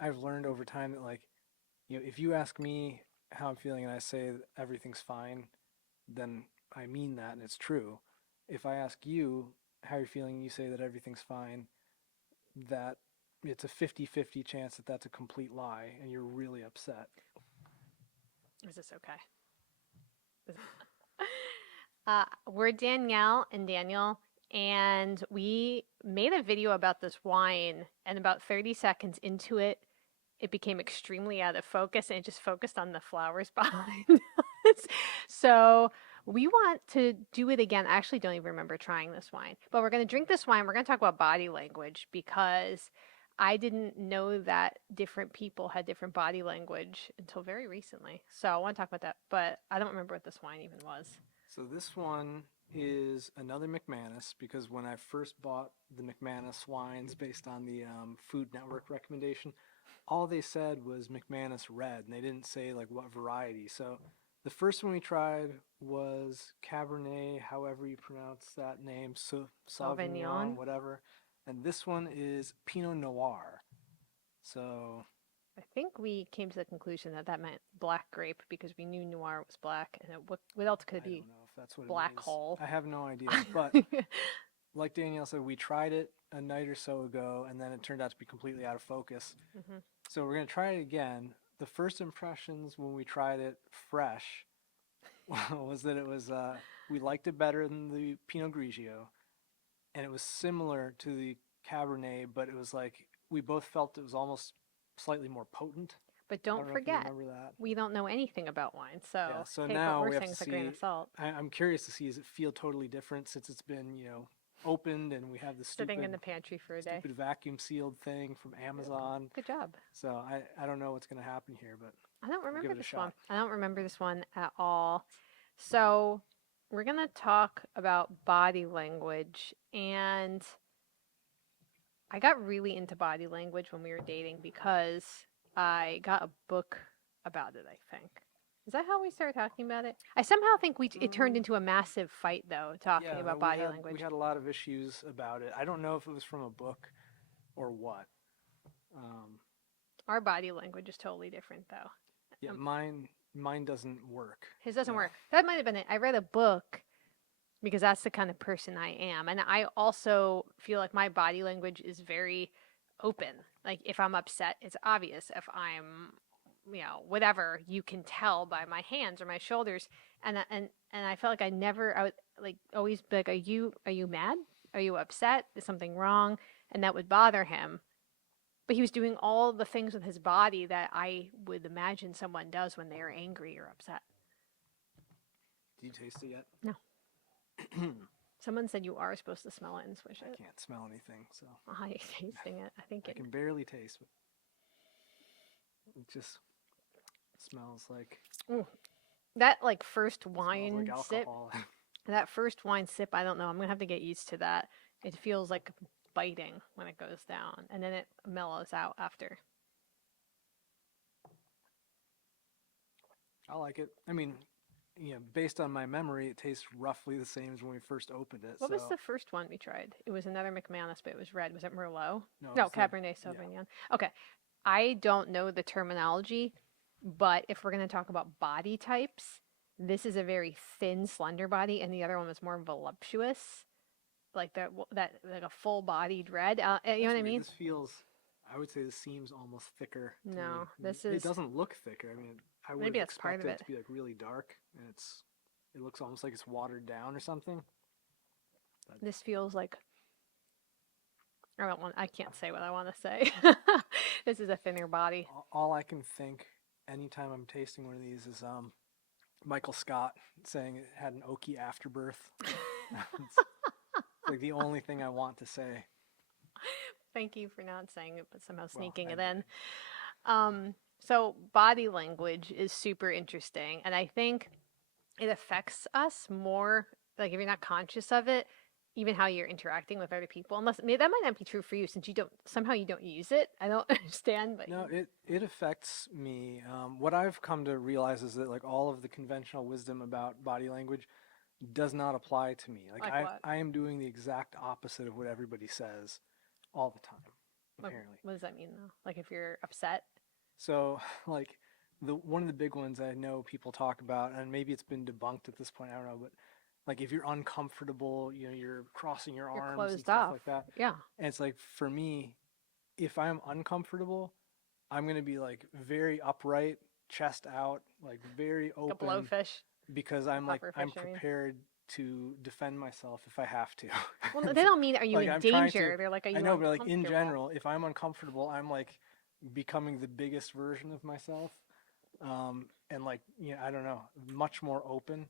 I've learned over time that like, if you ask me how I'm feeling and I say everything's fine, then I mean that and it's true. If I ask you how you're feeling and you say that everything's fine, that it's a 50-50 chance that that's a complete lie and you're really upset. Is this okay? Is- we're Danielle and Daniel, and we made a video about this wine, and about 30 seconds into it, it became extremely out of focus and it just focused on the flowers behind us. So we want to do it again. I actually don't even remember trying this wine, but we're going to drink this wine. We're going to talk about body language because I didn't know that different people had different body language until very recently. So I want to talk about that, but I don't remember what this wine even was. So this one is another McMannis because when I first bought the McManus wines based on the Food Network recommendation, all they said was McManus Red, and they didn't say like what variety. So the first one we tried was Cabernet, however you pronounce that name, so Sauvignon, Sauvignon. whatever, and this one is Pinot Noir. So I think we came to the conclusion that that meant black grape because we knew Noir was black, and what else could it I be? don't know if that's what it Black is. hole. I have no idea, but like Danielle said, we tried it a night or so ago, and then it turned out to be completely out of focus. hmm So we're gonna try it again. The first impressions when we tried it fresh was that it was we liked it better than the Pinot Grigio, and it was similar to the Cabernet, but it was like we both felt it was almost slightly more potent. But I don't don't know if you forget, remember that. we don't know anything about wine, Yeah. so So take what now we're we have saying to with a grain of see. salt. I'm curious to see does it feel totally different since it's been opened and we have the Sitting in stupid the pantry for a day. stupid vacuum sealed thing from Yep. Amazon. Good job. So I don't know what's gonna happen here, but I don't we'll give remember it a this one. shot. I don't remember this one at all. So we're gonna talk about body language, and I got really into body language when we were dating because I got a book about it, I think. Is that how we started talking about it? I somehow think it turned Mm, into a massive fight though, talking yeah, about we body had we language. had a lot of issues about it. I don't know if it was from a book or what. Um, Our body language is totally different though. yeah, Um, mine doesn't work. his doesn't So work. That might have been it. I read a book because that's the kind of person I am. And I also feel like my body language is very open. Like if I'm upset, it's obvious. If I'm, whatever, you can tell by my hands or my shoulders. And I felt like I would like always be like, are you mad? Are you upset? Is something wrong? And that would bother him. But he was doing all the things with his body that I would imagine someone does when they are angry or upset. do you taste it yet? No. I Someone said you are supposed to smell it and swish it. can't smell anything, so How are you tasting it? I think I it. can barely taste. But it just smells like Ooh, that like first smells like wine sip. alcohol. That first wine sip. I don't know. I'm gonna have to get used to that. It feels like biting when it goes down, and then it mellows out after. I like it. I mean, based on my memory, it tastes roughly the same as when we first opened it. What was So the first one we tried? It was another McManus, but it was red. Was it Merlot? no, No, it's the Cabernet yeah. Sauvignon. Okay, I don't know the terminology, but if we're gonna talk about body types, this is a very thin, slender body, and the other one was more voluptuous, like that like a full-bodied red. You know That's what I weird. mean? This feels. I would say this seems almost thicker to me. No, this It is doesn't look thicker. I mean, I would maybe have that's part of expected it it. to be like really dark, and it looks almost like it's watered down or something. But This feels like I can't say what I want to say. This is a thinner body. all I can think anytime I'm tasting one of these is Michael Scott saying it had an oaky afterbirth. It's like the only thing I want to say. Thank you for not saying it, but somehow Well, sneaking I it did. in. So body language is super interesting, and I think it affects us more. Like if you're not conscious of it, even how you're interacting with other people. Unless maybe that might not be true for you, since you don't use it. I don't understand, but No, it affects me. What I've come to realize is that like all of the conventional wisdom about body language does not apply to me. Like like what? I am doing the exact opposite of what everybody says all the time. apparently. What does that mean though? Like if you're upset? So, like, one of the big ones I know people talk about, and maybe it's been debunked at this point, I don't know, but like if you're uncomfortable, you're crossing your You're arms and closed stuff off. like that. Yeah. And it's like for me, if I'm uncomfortable, I'm gonna be like very upright, chest out, like very Like a open, blowfish. because I'm like I'm Pufferfish, I mean. prepared to defend myself if I have to. Well, And they so, don't mean are you like in I'm trying to, danger? They're like, are I you know, but like in uncomfortable? general, if I'm uncomfortable, I'm like becoming the biggest version of myself, and like I don't know, much more open.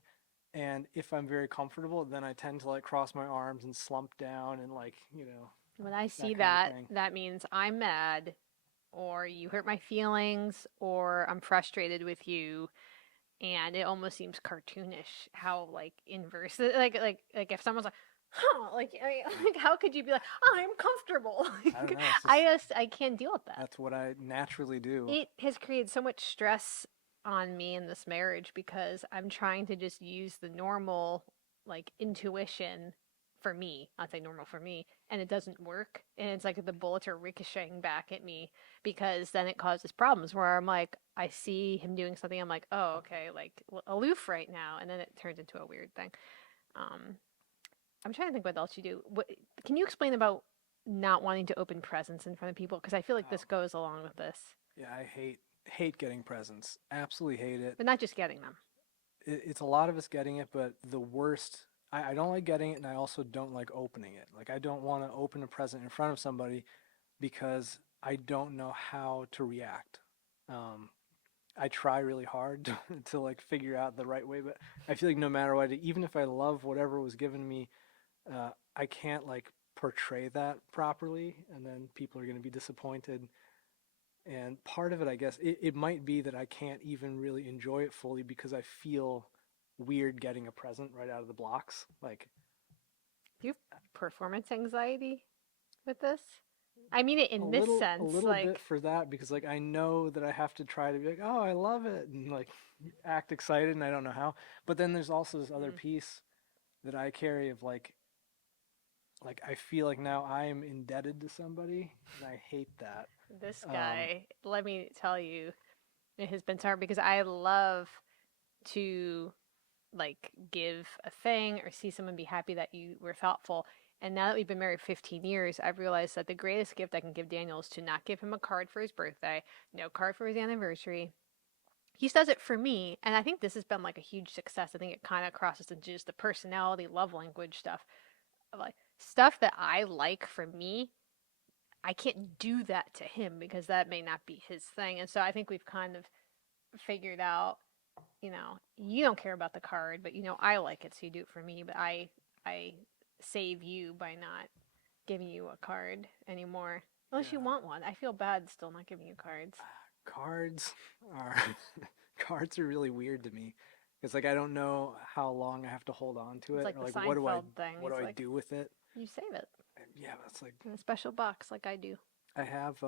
And if I'm very comfortable, then I tend to like cross my arms and slump down and like When I see that kind of that, thing. that means I'm mad, or you hurt my feelings, or I'm frustrated with you, and it almost seems cartoonish how like inverse, like if someone's like, huh, like like how could you be like, I'm comfortable? I don't know. It's I just just I can't deal with that. that's what I naturally do. It has created so much stress on me in this marriage because I'm trying to just use the normal like intuition for me. I'd say normal for me, and it doesn't work. And it's like the bullets are ricocheting back at me because then it causes problems where I'm like, I see him doing something, I'm like, oh, okay, like aloof right now, and then it turns into a weird thing. Um, I'm trying to think what else you do. Can you explain about not wanting to open presents in front of people? Because I feel like Oh, this goes along with this. yeah, I hate getting presents. Absolutely hate it. But not just getting them. It's a lot of us getting it, but the worst. I don't like getting it, and I also don't like opening it. Like I don't want to open a present in front of somebody because I don't know how to react. Um, I try really hard to like figure out the right way, but I feel like no matter what, even if I love whatever was given to me, I can't like portray that properly, and then people are going to be disappointed. And part of it, I guess, it might be that I can't even really enjoy it fully because I feel weird getting a present right out of the blocks. Like Do you have performance anxiety with this? I mean it a in this little, a sense, little bit like for that because like I know that I have to try to be like, oh, I love it, and like act excited, and I don't know how. But then there's also this other mm, piece that I carry of like I feel like now I am indebted to somebody, and I hate that. this Um, guy, let me tell you, it has been hard because I love to like give a thing or see someone be happy that you were thoughtful. And now that we've been married 15 years, I've realized that the greatest gift I can give Daniel is to not give him a card for his birthday, no card for his anniversary. He does it for me, and I think this has been like a huge success. I think it kind of crosses into just the personality, love language stuff. Like stuff that I like for me, I can't do that to him because that may not be his thing. And so I think we've kind of figured out, you don't care about the card, but I like it, so you do it for me. But I save you by not giving you a card anymore. Unless you yeah, want one. I feel bad still not giving you cards. cards are cards are really weird to me. It's like I don't know how long I have to hold on to It's it, like or the like Seinfeld thing. what do It's I like do with it? you save it And yeah, that's like in a special box, like I do. I have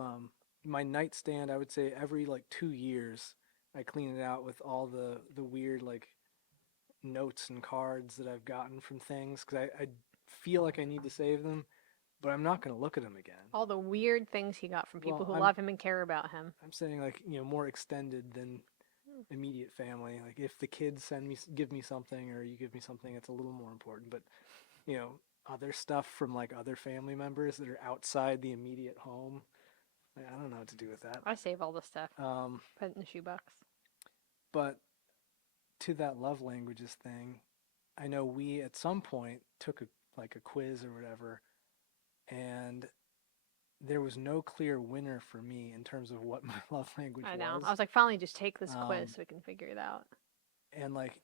my nightstand. I would say every like 2 years, I clean it out with all the weird like notes and cards that I've gotten from things because I feel like I need to save them, but I'm not gonna look at them again. All the weird things he got from people Well, who love him and care about him. I'm saying like more extended than immediate family. Like if the kids give me something or you give me something, it's a little more important. But you know other stuff from like other family members that are outside the immediate home, like, I don't know what to do with that. I save all the stuff. Um, Put it in the shoebox. but to that love languages thing, I know we at some point took a quiz or whatever, and there was no clear winner for me in terms of what my love language I know. was. I was like, finally, just take this quiz Um, so we can figure it out. and like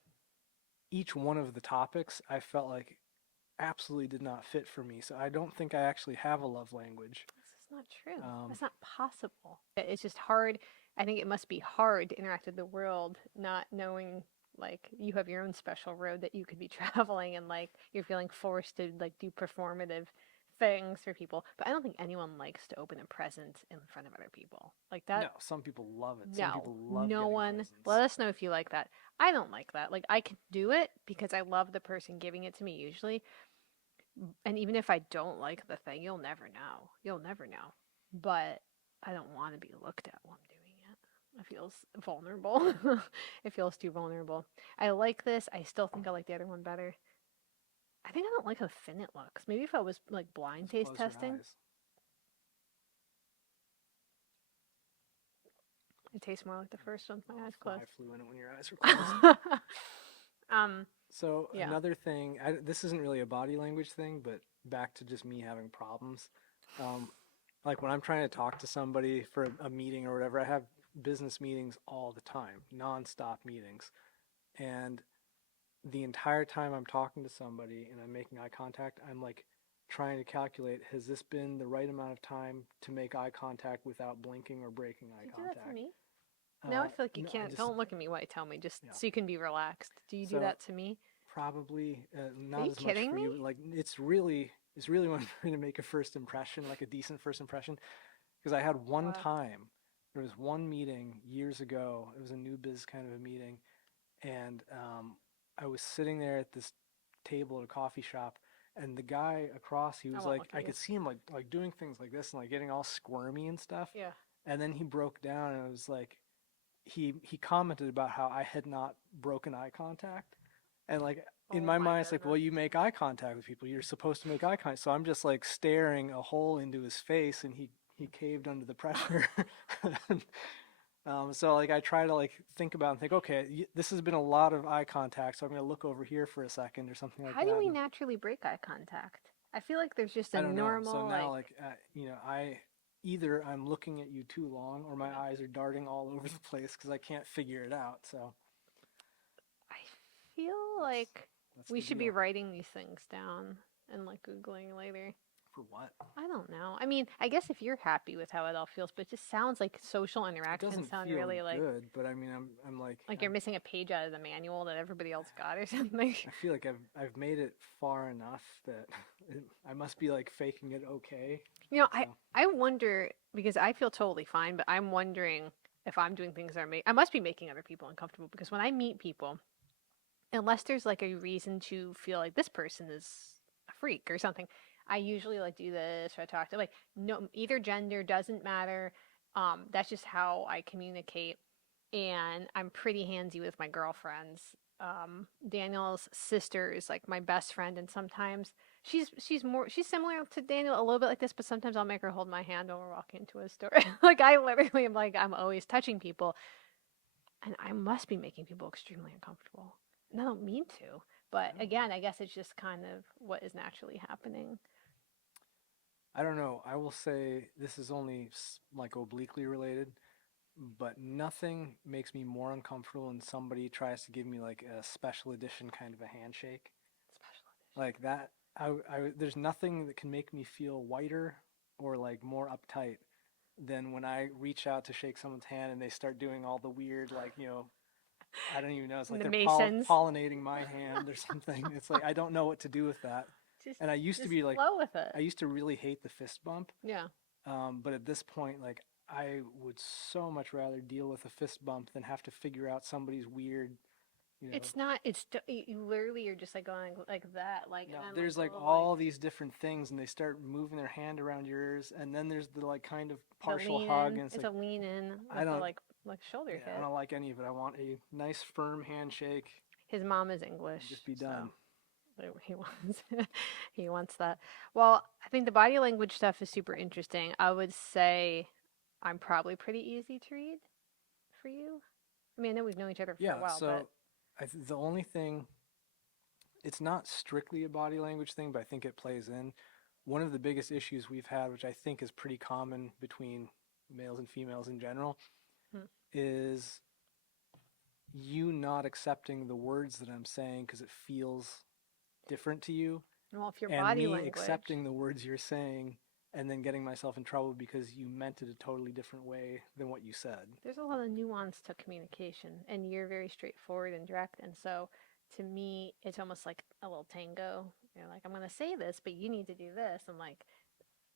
each one of the topics, I felt like absolutely did not fit for me. So I don't think I actually have a love language. This is not true. Um, That's not possible. It's just hard. I think it must be hard to interact with the world, not knowing like you have your own special road that you could be traveling and like you're feeling forced to like do performative things for people. But I don't think anyone likes to open a present in front of other people. Like no, that. some people love it. Some No, people love no getting one. presents. Let us know if you like that. I don't like that. Like I can do it because I love the person giving it to me usually. And even if I don't like the thing, you'll never know. You'll never know. but I don't want to be looked at while I'm doing it. It feels vulnerable. It feels too vulnerable. I like this. I still think I like the other one better. I think I don't like how thin it looks. Maybe if I was like blind Just taste close your testing, eyes. it tastes more like the first one with my Oh, eyes a fly closed. flew in it when your eyes were closed. um, So yeah. another thing, this isn't really a body language thing, but back to just me having problems. Um, like when I'm trying to talk to somebody for a meeting or whatever, I have business meetings all the time, nonstop meetings. And the entire time I'm talking to somebody and I'm making eye contact, I'm like trying to calculate, has this been the right amount of time to make eye contact without blinking or breaking eye Do you do that to contact? me? Now I feel like you No, I can't. just, Don't look at me while you tell me, just yeah. so you can be relaxed. Do you do So that to me? probably Are not you as much kidding for me? you. Like it's really when I'm trying to make a first impression, like a decent first impression. Because I had one Wow. time, there was one meeting years ago. It was a new biz kind of a meeting, and I was sitting there at this table at a coffee shop, and the guy across, he I was won't like, look I at you. could see him like doing things like this and like getting all squirmy and stuff. Yeah. And then he broke down, and it was like he commented about how I had not broken eye contact, and like in Oh my my mind, it's like, well, goodness. you make eye contact with people. You're supposed to make eye contact. So I'm just like staring a hole into his face, and he caved under the pressure. So like I try to like think about and think, okay, this has been a lot of eye contact, so I'm gonna look over here for a second or something like How do that. we And naturally break eye contact? I feel like there's just a I don't know. So normal now like. like I either I'm looking at you too long, or my Yeah. eyes are darting all over the place because I can't figure it out. So I feel that's like that's we the should be deal. writing these things down and like googling later. For what? I don't know. I mean, I guess if you're happy with how it all feels, but it just sounds like social It interactions doesn't sound feel really good, but I mean, I'm like, like you're missing a page out of the manual that everybody else got or something. I feel like I've made it far enough that I must be like faking it okay. You know, So I wonder because I feel totally fine, but I'm wondering if I'm doing things that are I must be making other people uncomfortable because when I meet people, unless there's like a reason to feel like this person is a freak or something, I usually like do this or I talk to like no either gender doesn't matter. That's just how I communicate, and I'm pretty handsy with my girlfriends. Daniel's sister is like my best friend, and sometimes she's similar to Daniel a little bit like this, but sometimes I'll make her hold my hand when we're walking into a store. Like I literally am like I'm always touching people, and I must be making people extremely uncomfortable. And I don't mean to, but I don't know. again, I guess it's just kind of what is naturally happening. I don't know. I will say this is only like obliquely related, but nothing makes me more uncomfortable when somebody tries to give me like a special edition kind of a handshake. Special Like that, there's nothing that can make me feel whiter or like more uptight than when I reach out to shake someone's hand and they start doing all the weird, like, I don't even know. It's edition. like The they're Masons. pollinating my hand or something. It's like I don't know what to do with that. just And I used to just be like, flow with it. I used to really hate the fist bump. Yeah. But at this point, like, I would so much rather deal with a fist bump than have to figure out somebody's weird, you know. It's not. You literally are just like going like that, like No, and I'm like, there's like oh, like all these different things, and they start moving their hand around yours, and then there's the like kind of the partial lean hug, in. and it's It's like a lean in I with the don't, like shoulder yeah, I hit. don't like any of it. I want a nice firm handshake His mom is and English, just be so done. he wants he wants that. Well, I think the body language stuff is super interesting. I would say I'm probably pretty easy to read for you. I mean, I know we've known each other for a Yeah, while, but so the only thing, it's not strictly a body language thing, but I think it plays in. One of the biggest issues we've had, which I think is pretty common between males and females in general, hmm. is you not accepting the words that I'm saying because it feels different to you, Well, if your and body me language, accepting the words you're saying and then getting myself in trouble because you meant it a totally different way than what you said. there's a lot of nuance to communication, and you're very straightforward and direct, and so to me, it's almost like a little tango. You're like, I'm gonna say this, but you need to do this, and like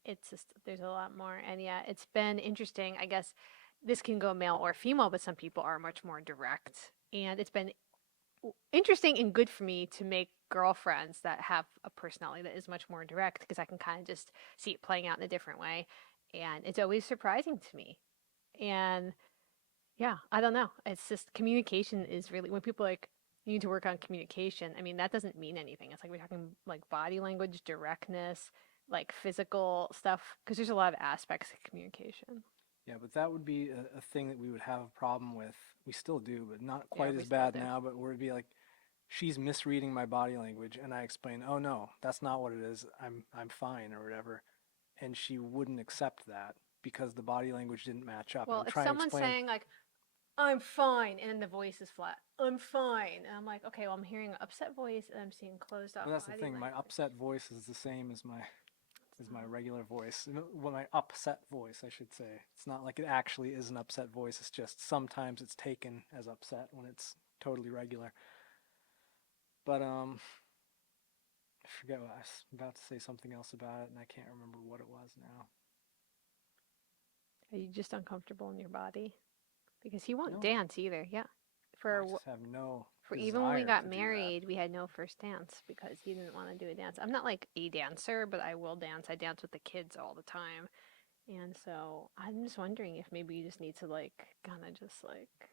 it's just there's a lot more, and yeah, it's been interesting. I guess this can go male or female, but some people are much more direct, and it's been interesting and good for me to make girlfriends that have a personality that is much more direct because I can kind of just see it playing out in a different way. and it's always surprising to me. And yeah, I don't know. It's just communication is really when people like you need to work on communication. I mean, that doesn't mean anything. It's like we're talking like body language, directness, like physical stuff, because there's a lot of aspects of communication. Yeah, but that would be a thing that we would have a problem with. We still do, but not Yeah, quite we as still bad do. now. But where it'd be like, she's misreading my body language, and I explain, oh no, that's not what it is. I'm fine or whatever, and she wouldn't accept that because the body language didn't match up. And Well, I'm if trying to someone's explain. saying like I'm fine, and then the voice is flat, I'm fine, and I'm like, okay, well, I'm hearing an upset voice, and I'm seeing closed off Well, that's the body thing. My language. upset voice is the same as my It's not. regular voice. Well, my upset voice, I should say. It's not like it actually is an upset voice. It's just sometimes it's taken as upset when it's totally regular. But I forget what I was about to say something else about it, and I can't remember what it was now. Are you just uncomfortable in your body? Because he won't No, dance either. Yeah, I for just have no for even when we desire got to do that. married, we had no first dance because he didn't want to do a dance. I'm not like a dancer, but I will dance. I dance with the kids all the time. And so I'm just wondering if maybe you just need to like kind of just like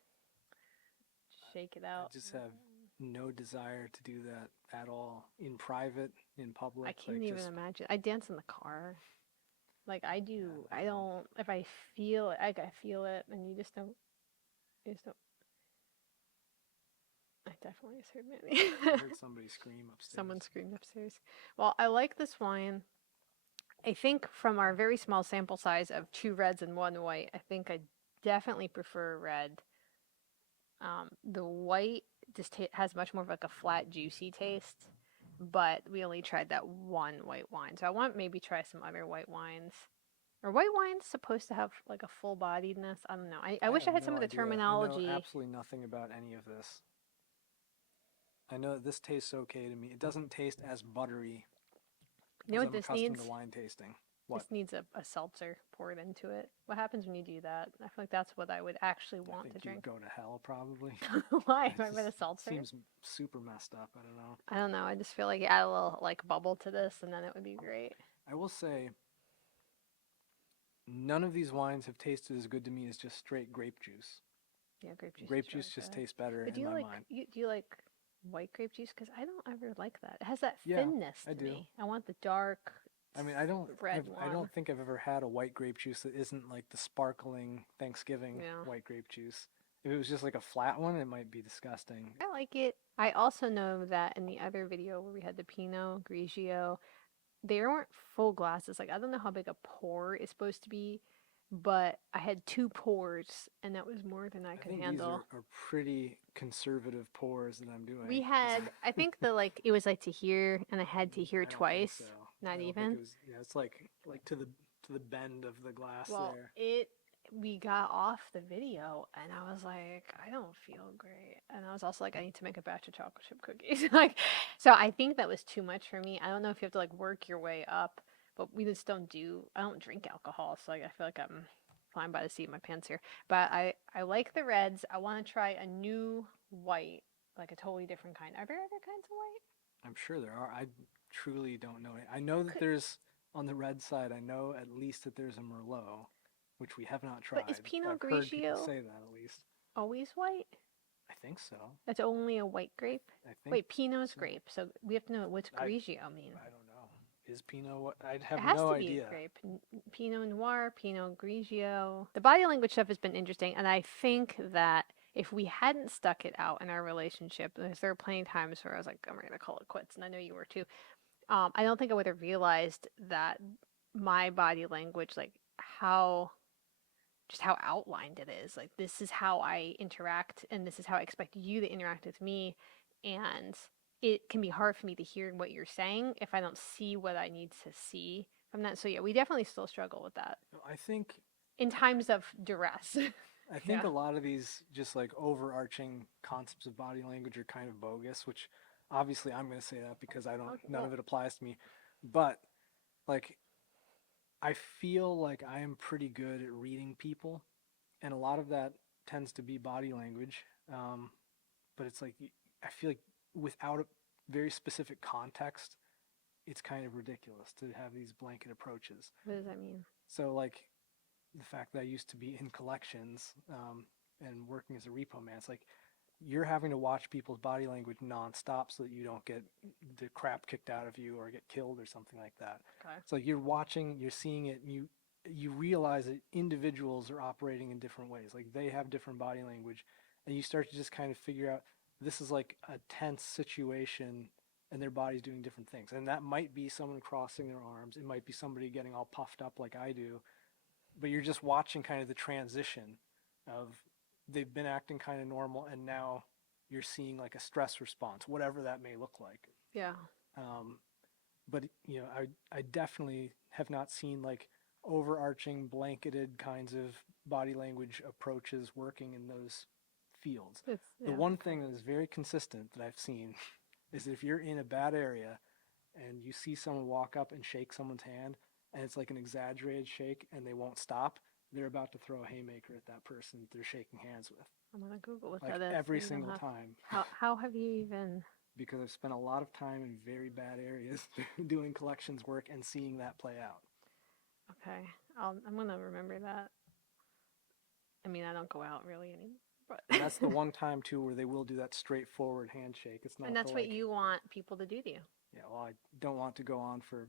shake it I out. just have no desire to do that at all in private, in I public. can't Like even just imagine. I dance in the car. Like I yeah, do. I don't. If I feel it, like I feel it, and you just don't. You just don't. I definitely just heard I Manny. heard somebody scream upstairs. Someone screamed upstairs. Well, I like this wine. I think from our very small sample size of 2 reds and 1 white, I think I definitely prefer red. The white just has much more of like a flat, juicy taste, but we only tried that one white wine. So I want maybe try some other white wines. Are white wines supposed to have like a full bodiedness? I don't know. I I wish I have had some no of the idea. I know terminology. absolutely nothing about any of this. I know that this tastes okay to me. It doesn't taste as buttery You know as what I'm this accustomed to needs? wine tasting. What? This needs a seltzer poured into it. What happens when you do that? I feel like that's what I would actually I want think to you would drink. go to hell probably. Why? It Am I with just a seltzer? seems super messed up. I don't know. I don't know. I just feel like you add a little like bubble to this, and then it would be great. I will say none of these wines have tasted as good to me as just straight grape juice. Yeah, grape juice Grape is really juice just good. tastes better But in my mind. do you like white grape juice? Because I don't ever like that. It has that Yeah, thinness I to do. me. I want the dark I mean, I don't red I one. don't think I've ever had a white grape juice that isn't like the sparkling Thanksgiving Yeah, white grape juice. If it was just like a flat one, it might be disgusting. I like it. I also know that in the other video where we had the Pinot Grigio, they weren't full glasses. Like I don't know how big a pour is supposed to be, but I had 2 pours, and that was more than I I could think these handle. are pretty conservative pours that I'm We doing. had, I think the like it was like to hear, and I had to hear I don't think twice. so. Not I don't think even. it was. Yeah, it's like to the bend of the glass Well, there. we got off the video and I was like, I don't feel great. And I was also like, I need to make a batch of chocolate chip cookies. Like, so I think that was too much for me. I don't know if you have to like work your way up, but we just I don't drink alcohol. So like, I feel like I'm flying by the seat of my pants here. But I like the reds. I want to try a new white, like a totally different kind. Are there other kinds of white? I'm sure there are. I truly don't know. I know that Could, there's on the red side. I know at least that there's a Merlot, which we have not but is tried. Pinot I've heard people Grigio say that at least. always white? I think so. That's only a white grape? I think Wait, Pinot's so. grape. So we have to know what's I Grigio mean. I don't know. Is Pinot what? I'd It have has no to be a idea. grape. Pinot Noir, Pinot Grigio. The body language stuff has been interesting, and I think that if we hadn't stuck it out in our relationship, there were plenty of times where I was like, I'm ready to call it quits, and I know you were too. I don't think I would have realized that my body language, like how just how outlined it is. Like this is how I interact, and this is how I expect you to interact with me, and it can be hard for me to hear what you're saying if I don't see what I need to see from that. So yeah, we definitely still struggle with that I think in times of duress. I think Yeah. a lot of these just like overarching concepts of body language are kind of bogus, which obviously I'm going to say that because I don't Okay, none well, of it applies to me. But like I feel like I am pretty good at reading people, and a lot of that tends to be body language. Um, but it's like I feel like without a very specific context, it's kind of ridiculous to have these blanket approaches. what does that mean? So like the fact that I used to be in collections and working as a repo man. It's like you're having to watch people's body language nonstop so that you don't get the crap kicked out of you or get killed or something like that. Okay. So you're watching, you're seeing it, and you realize that individuals are operating in different ways. Like they have different body language, and you start to just kind of figure out this is like a tense situation and their body's doing different things. And that might be someone crossing their arms. It might be somebody getting all puffed up like I do. But you're just watching kind of the transition of they've been acting kind of normal and now you're seeing like a stress response, whatever that may look like. Yeah. But you know, I definitely have not seen like overarching blanketed kinds of body language approaches working in those fields. The one thing that is very consistent that I've seen is that if you're in a bad area and you see someone walk up and shake someone's hand and it's like an exaggerated shake and they won't stop, they're about to throw a haymaker at that person that they're shaking hands with. I'm gonna Google what Like that is. every single time. How have you even? Because I've spent a lot of time in very bad areas doing collections work and seeing that play out. Okay, I'm gonna remember that. I mean, I don't go out really anymore, but And that's the one time too where they will do that straightforward handshake. It's not. and that's the, what like, you want people to do to you. Yeah, well, I don't want to go on for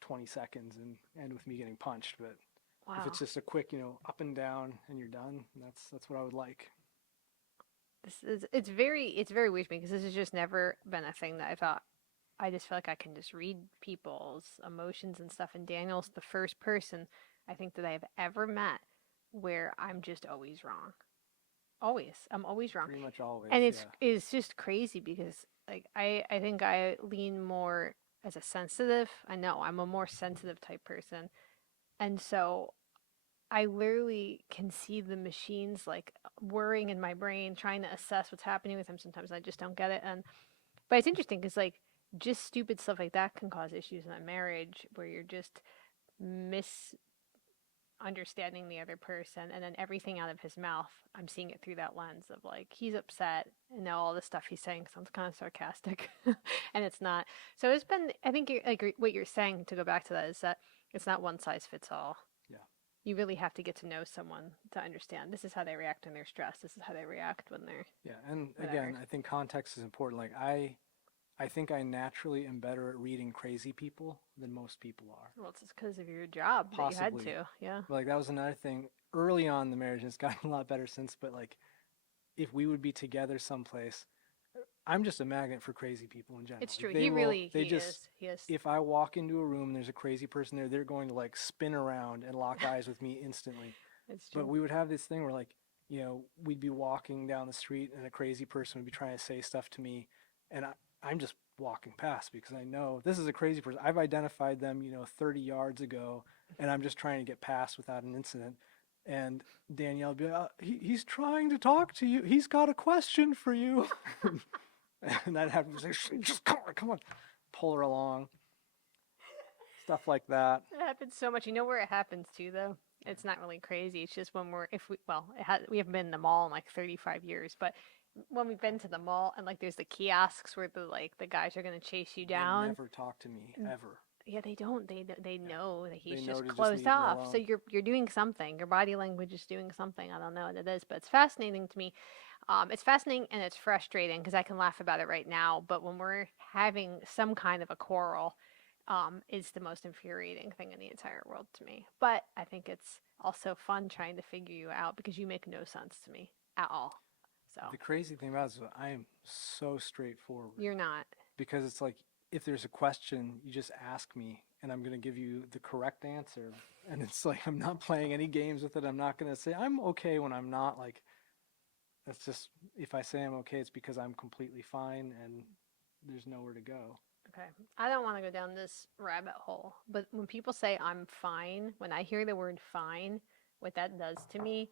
20 seconds and end with me getting punched. But Wow. if it's just a quick up and down and you're done, that's what I would like. It's very weird to me because this has just never been a thing that I thought. I just feel like I can just read people's emotions and stuff. And Daniel's the first person I think that I've ever met where I'm just always wrong. Always, I'm always wrong. Pretty much always. And it's just crazy because like I think I lean more as a sensitive. I know I'm a more sensitive type person, and so I literally can see the machines like whirring in my brain, trying to assess what's happening with him. Sometimes I just don't get it, but it's interesting because like just stupid stuff like that can cause issues in a marriage where you're just misunderstanding the other person, and then everything out of his mouth, I'm seeing it through that lens of like he's upset, and now all the stuff he's saying sounds kind of sarcastic, and it's not. So it's been. I think what you're saying, to go back to that, is that it's not one size fits all. You really have to get to know someone to understand this is how they react when they're stressed. This is how they react when they're and whatever. Again, I think context is important. Like I think I naturally am better at reading crazy people than most people are. Well, it's just because of your job Possibly. that you had to. Yeah. Like that was another thing early on in the marriage, and it's gotten a lot better since. But like, if we would be together someplace, I'm just a magnet for crazy people in general. It's true. Like, He is. If I walk into a room and there's a crazy person there, they're going to like spin around and lock eyes with me instantly. It's true. But we would have this thing where like, we'd be walking down the street and a crazy person would be trying to say stuff to me, and I'm just walking past because I know this is a crazy person. I've identified them, 30 yards ago, and I'm just trying to get past without an incident. And Danielle would be like, he's trying to talk to you. He's got a question for you. And I'd have to say, just come on, pull her along. Stuff like that. It happens so much. You know where it happens too, though? It's not really crazy. It's just when we haven't been in the mall in like 35 years, but when we've been to the mall and like there's the kiosks where the guys are gonna chase you down. They never talk to me ever. Yeah, they don't. They know that he's They know just to just closed leave me off. alone. So you're doing something. Your body language is doing something. I don't know what it is, but it's fascinating to me. It's fascinating and it's frustrating because I can laugh about it right now. But when we're having some kind of a quarrel, it's the most infuriating thing in the entire world to me. But I think it's also fun trying to figure you out because you make no sense to me at all. So The crazy thing about it is I am so straightforward. you're not. Because it's like, if there's a question, you just ask me, and I'm going to give you the correct answer. And it's like, I'm not playing any games with it. I'm not going to say I'm okay when I'm not. Like, that's just, if I say I'm okay, it's because I'm completely fine and there's nowhere to go. Okay. I don't want to go down this rabbit hole, but when people say I'm fine, when I hear the word fine, what that does to me,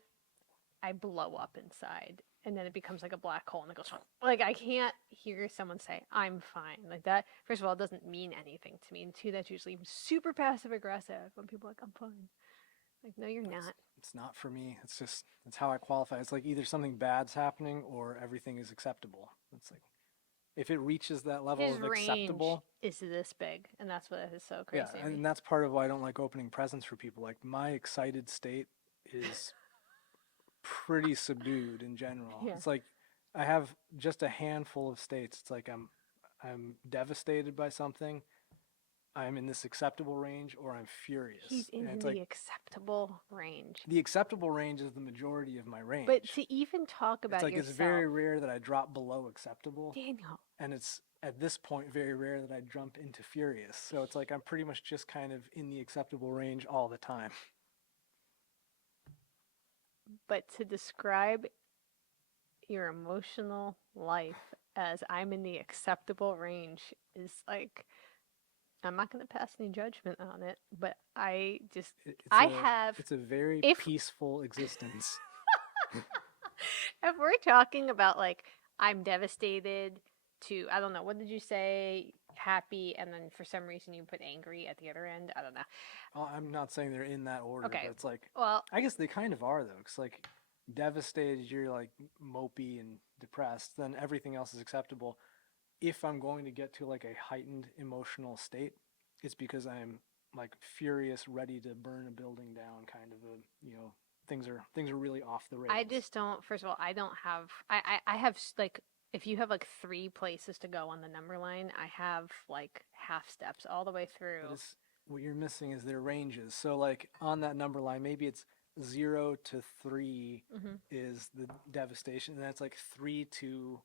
I blow up inside. And then it becomes like a black hole and it goes, like, I can't hear someone say, I'm fine. Like that, first of all, it doesn't mean anything to me. And two, that's usually super passive aggressive when people are like, I'm fine. Like, no, you're not. It's not for me. It's just, it's how I qualify. It's like either something bad's happening or everything is acceptable. It's like, if it reaches that level His of range acceptable. is this big. And that's what is so crazy. Yeah, and that's part of why I don't like opening presents for people. Like, my excited state is pretty subdued in general. Yeah. It's like I have just a handful of states. It's like I'm devastated by something. I'm in this acceptable range, or I'm furious. He's And in it's the like acceptable range. the acceptable range is the majority of my range. But to even talk It's about like yourself, it's very rare that I drop below acceptable, Daniel, and it's at this point very rare that I jump into furious. So it's like I'm pretty much just kind of in the acceptable range all the time. but to describe your emotional life as I'm in the acceptable range is like I'm not going to pass any judgment on it, but I just I have It's a very if peaceful existence. if we're talking about like I'm devastated to I don't know, what did you say? Happy, and then for some reason you put angry at the other end. I don't know. Well, I'm not saying they're in that order, Okay. but it's like Well, I guess they kind of are though, because like devastated, you're like mopey and depressed. Then everything else is acceptable. If I'm going to get to like a heightened emotional state, it's because I'm like furious, ready to burn a building down, kind of a things are really off the rails. I just don't. First of all, I don't have. I have like if you have like 3 places to go on the number line, I have like half steps all the way through. But what you're missing is their ranges. So like on that number line, maybe it's 0 to 3 is the devastation, and that's like 3 to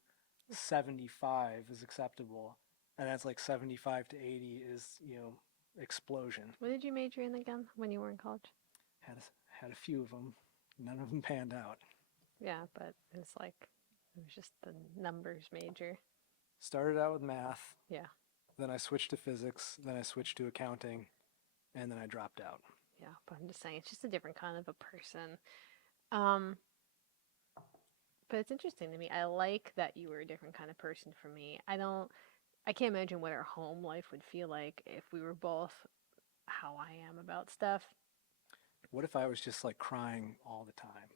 75 is acceptable, and that's like 75 to 80 is explosion. What did you major in again when you were in college? Had a few of them. None of them panned out. Yeah, but it's like it was just the numbers major. Started out with math. Yeah. Then I switched to physics. Then I switched to accounting, and then I dropped out. Yeah, but I'm just saying it's just a different kind of a person. But it's interesting to me. I like that you were a different kind of person from me. I can't imagine what our home life would feel like if we were both how I am about stuff. What if I was just like crying all the time?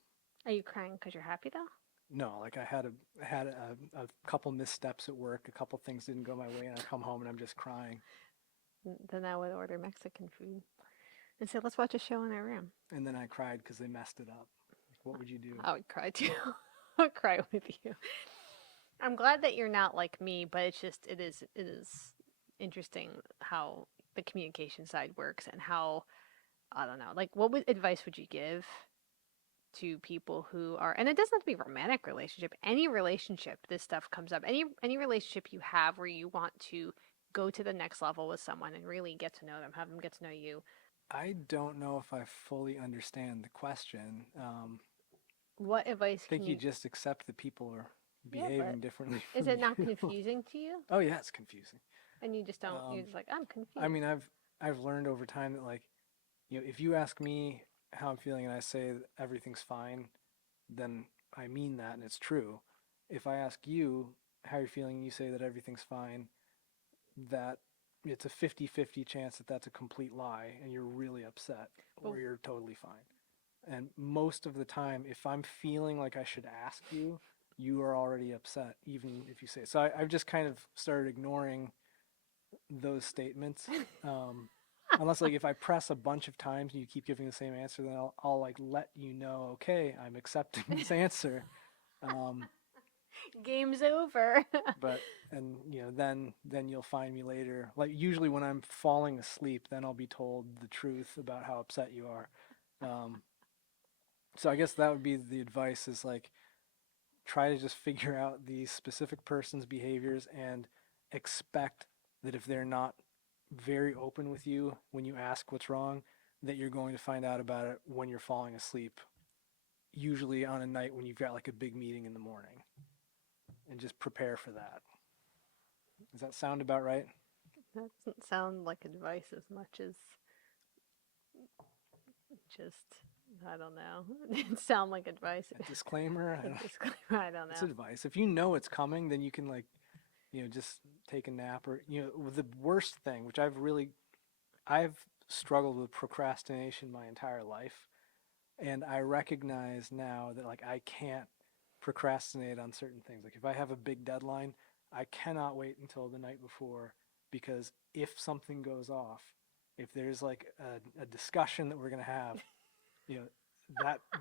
Are you crying because you're happy though? No, like I had a couple missteps at work, a couple things didn't go my way, and I come home and I'm just crying. Then I would order Mexican food and say, "Let's watch a show in our room." And then I cried because they messed it up. What would you do? I would cry too. I would cry with you. I'm glad that you're not like me, but it is interesting how the communication side works and how I don't know. Like, advice would you give to people who are, and it doesn't have to be a romantic relationship, any relationship, this stuff comes up. Any relationship you have where you want to go to the next level with someone and really get to know them, have them get to know you. I don't know if I fully understand the question. What advice I think you just accept that people are behaving differently. Is it not confusing to you? Oh yeah, it's confusing. And you just don't, you're just like, I'm confused. I mean, I've learned over time that like, if you ask me how I'm feeling and I say that everything's fine, then I mean that and it's true. If I ask you how you're feeling and you say that everything's fine, that it's a 50-50 chance that that's a complete lie and you're really upset or you're totally fine. And most of the time, if I'm feeling like I should ask you, you are already upset, even if you say it. So I've just kind of started ignoring those statements. Unless like if I press a bunch of times and you keep giving the same answer, then I'll like let you know, okay, I'm accepting this answer. Game's over. And then you'll find me later. Like usually when I'm falling asleep, then I'll be told the truth about how upset you are. So I guess that would be the advice is like try to just figure out the specific person's behaviors and expect that if they're not very open with you when you ask what's wrong, that you're going to find out about it when you're falling asleep, usually on a night when you've got like a big meeting in the morning, and just prepare for that. Does that sound about right? That doesn't sound like advice as much as just, I don't know. It didn't sound like advice. A disclaimer? I don't know. It's advice. If you know it's coming, then you can like, just take a nap or, the worst thing, which I've struggled with procrastination my entire life. And I recognize now that like I can't procrastinate on certain things. Like if I have a big deadline, I cannot wait until the night before, because if something goes off, if there's like a discussion that we're going to have,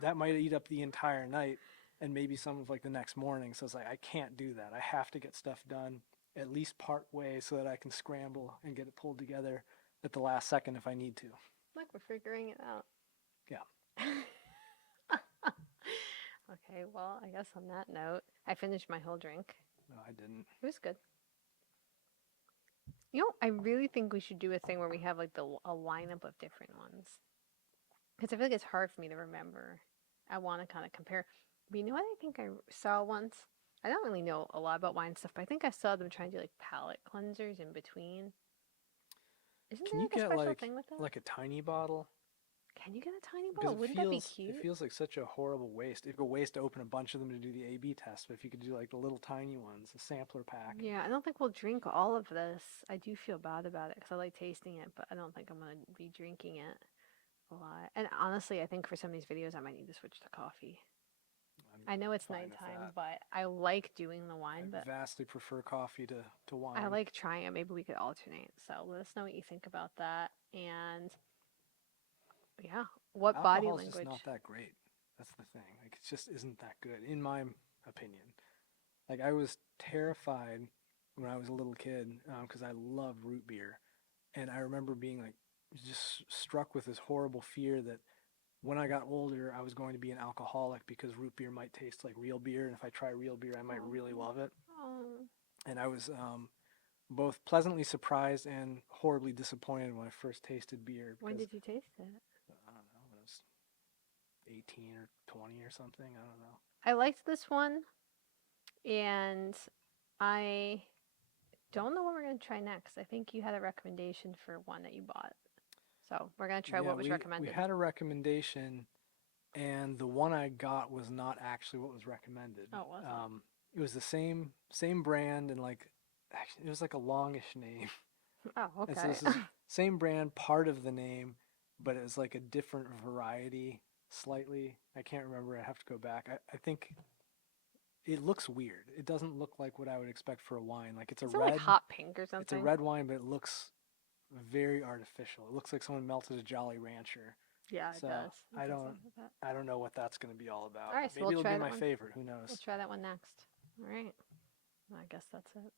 that might eat up the entire night and maybe some of like the next morning. So it's like I can't do that. I have to get stuff done at least part way so that I can scramble and get it pulled together at the last second if I need to. Look, we're figuring it out. Yeah. Okay, well, I guess on that note, I finished my whole drink. No, I didn't. It was good. You know, I really think we should do a thing where we have like a lineup of different ones. Because I feel like it's hard for me to remember. I want to kind of compare. But you know what I think I saw once? I don't really know a lot about wine stuff, but I think I saw them trying to do like palate cleansers in between. Isn't Can there you like a get special thing with that? like a tiny bottle? Can you get a tiny Because bottle? Wouldn't that be cute? it feels like such a horrible waste. It'd be a waste to open a bunch of them to do the A/B test. But if you could do like the little tiny ones, a sampler pack. Yeah, I don't think we'll drink all of this. I do feel bad about it because I like tasting it, but I don't think I'm going to be drinking it a lot. And honestly, I think for some of these videos, I might need to switch to coffee. I know it's fine with nighttime, that. but I like doing the wine, I but vastly prefer coffee to wine. I like trying it. Maybe we could alternate. So let us know what you think about that. And yeah, what body Alcohol's language? just not that great. That's the thing. Like it just isn't that good, in my opinion. Like I was terrified when I was a little kid because I love root beer, and I remember being like just struck with this horrible fear that when I got older, I was going to be an alcoholic because root beer might taste like real beer, and if I try real beer, I might really love it. Oh, And I was both pleasantly surprised and horribly disappointed when I first tasted beer. when Because did you taste it? I don't know, when I was 18 or 20 or something. I don't know. I liked this one, and I don't know what we're going to try next. I think you had a recommendation for one that you bought. So we're going to try what was recommended. We had a recommendation, and the one I got was not actually what was recommended. Oh, was it? It was the same brand, and like actually, it was like a longish name. Oh, And so okay. this is same brand, part of the name, but it was like a different variety slightly. I can't remember. I have to go back. I think it looks weird. It doesn't look like what I would expect for a wine. Like it's a Is it red. like hot pink or something? It's a red wine, but it looks very artificial. It looks like someone melted a Jolly Rancher. Yeah, it So does. It I does don't look like that. I don't know what that's going to be all about. All right, so Maybe we'll it'll try be that my one. favorite. Who knows? We'll try that one next. All right. I guess that's it.